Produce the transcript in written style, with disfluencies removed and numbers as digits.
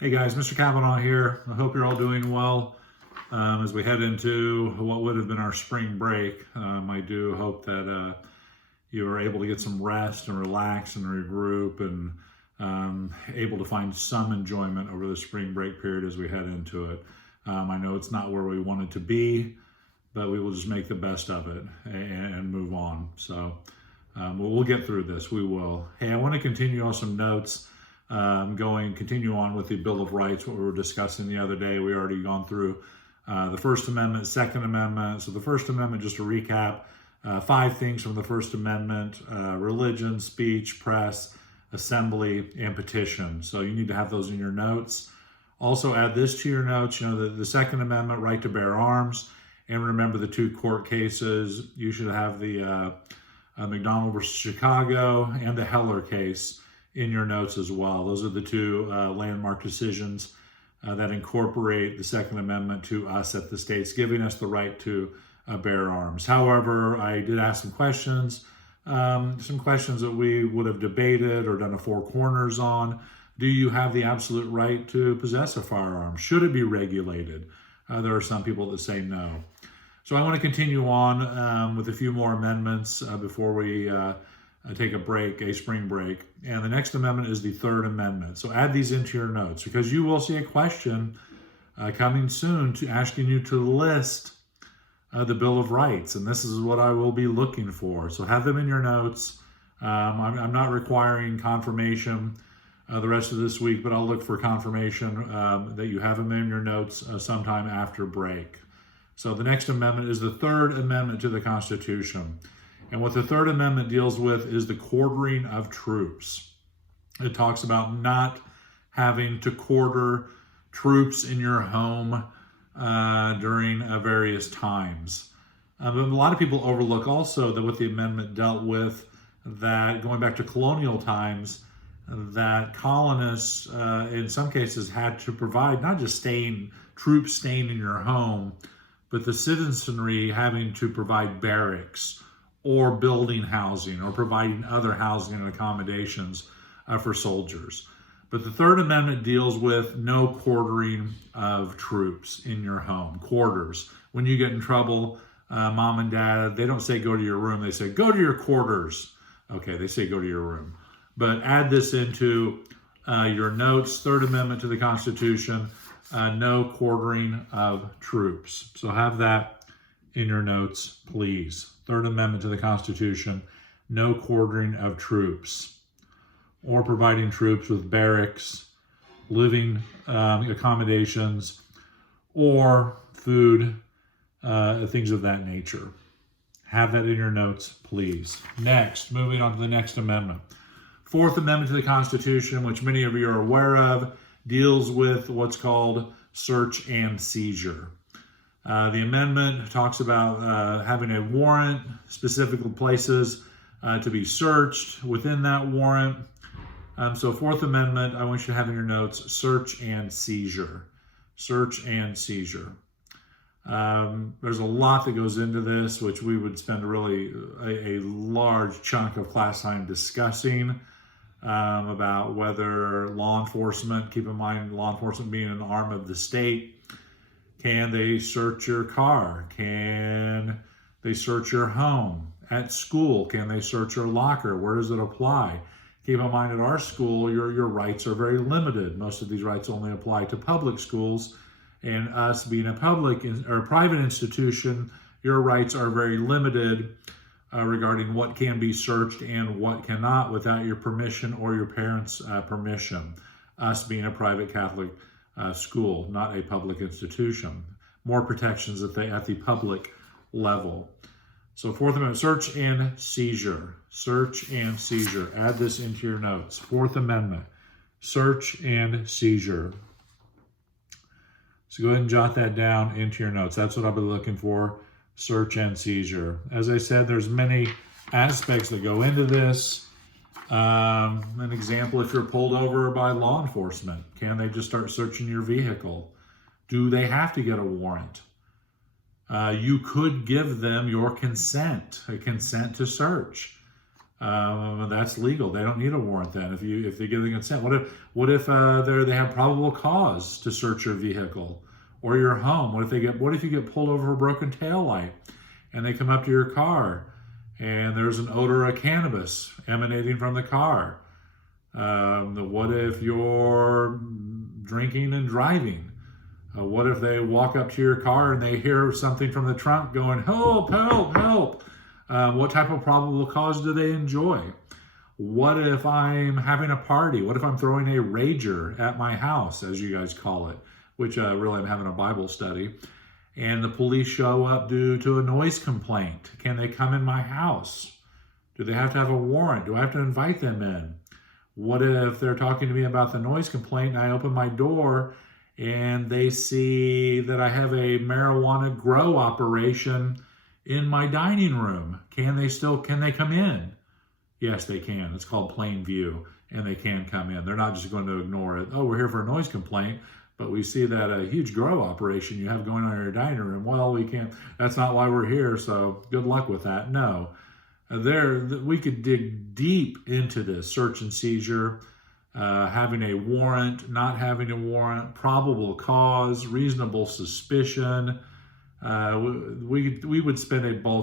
Hey guys, Mr. Kavanaugh here. I hope you're all doing well as we head into what would have been our spring break. I do hope that you are able to get some rest and relax and regroup and able to find some enjoyment over the spring break period as we head into it. I know it's not where we wanted to be, but we will just make the best of it and move on. So we'll get through this. We will. Hey, I want to continue on some notes. Continue on with the Bill of Rights, what we were discussing the other day. We already gone through the First Amendment, Second Amendment. So the First Amendment, just to recap, 5 things from the First Amendment: religion, speech, press, assembly, and petition. So you need to have those in your notes. Also add this to your notes, the Second Amendment, right to bear arms. And remember the 2 court cases. You should have the McDonald versus Chicago and the Heller case in your notes as well. Those are the 2 landmark decisions that incorporate the Second Amendment to us at the states, giving us the right to bear arms. However, I did ask some questions that we would have debated or done a 4 corners on. Do you have the absolute right to possess a firearm? Should it be regulated? There are some people that say no. So I want to continue on with a few more amendments before we take a spring break. And the next amendment is the Third Amendment. So add these into your notes because you will see a question coming soon asking you to list the Bill of Rights. And this is what I will be looking for. So have them in your notes. I'm not requiring confirmation the rest of this week, but I'll look for confirmation that you have them in your notes sometime after break. So the next amendment is the Third Amendment to the Constitution. And what the Third Amendment deals with is the quartering of troops. It talks about not having to quarter troops in your home during various times. But a lot of people overlook also that what the amendment dealt with, that going back to colonial times, that colonists in some cases had to provide not just troops staying in your home, but the citizenry having to provide barracks or building housing or providing other housing and accommodations for soldiers. But the Third Amendment deals with no quartering of troops in your home, quarters. When you get in trouble, mom and dad, they don't say go to your room, they say go to your quarters. Okay, they say go to your room. But add this into your notes, Third Amendment to the Constitution, no quartering of troops. So have that in your notes, please. Third Amendment to the Constitution, no quartering of troops or providing troops with barracks, living accommodations, or food, things of that nature. Have that in your notes, please. Next, moving on to the next amendment. Fourth Amendment to the Constitution, which many of you are aware of, deals with what's called search and seizure. The amendment talks about having a warrant, specific places to be searched within that warrant. So Fourth Amendment, I want you to have in your notes, search and seizure. Search and seizure. There's a lot that goes into this, which we would spend a large chunk of class time discussing about whether law enforcement, keep in mind law enforcement being an arm of the state, can they search your car? Can they search your home? At school, can they search your locker? Where does it apply? Keep in mind at our school, your rights are very limited. Most of these rights only apply to public schools. And us being a public or private institution, your rights are very limited regarding what can be searched and what cannot without your permission or your parents' permission. Us being a private Catholic school, not a public institution. More protections at the public level. So Fourth Amendment, search and seizure. Search and seizure. Add this into your notes. Fourth Amendment, search and seizure. So go ahead and jot that down into your notes. That's what I'll be looking for, search and seizure. As I said, there's many aspects that go into this. An example, if you're pulled over by law enforcement, can they just start searching your vehicle? Do they have to get a warrant? You could give them your consent, a consent to search. That's legal. They don't need a warrant then if they give the consent. What if they have probable cause to search your vehicle or your home? What if you get pulled over for a broken tail light and they come up to your car and there's an odor of cannabis emanating from the car? What if you're drinking and driving? What if they walk up to your car and they hear something from the trunk going, help, help, help? What type of probable cause do they enjoy? What if I'm having a party? What if I'm throwing a rager at my house, as you guys call it, which really I'm having a Bible study, and the police show up due to a noise complaint? Can they come in my house? Do they have to have a warrant? Do I have to invite them in? What if they're talking to me about the noise complaint and I open my door and they see that I have a marijuana grow operation in my dining room? Can they come in? Yes, they can. It's called plain view, and they can come in. They're not just going to ignore it. Oh, we're here for a noise complaint, but we see that a huge grow operation you have going on in your dining room. Well, we can't. That's not why we're here, so good luck with that. No. We could dig deep into this search and seizure, having a warrant, not having a warrant, probable cause, reasonable suspicion. We would spend a bulk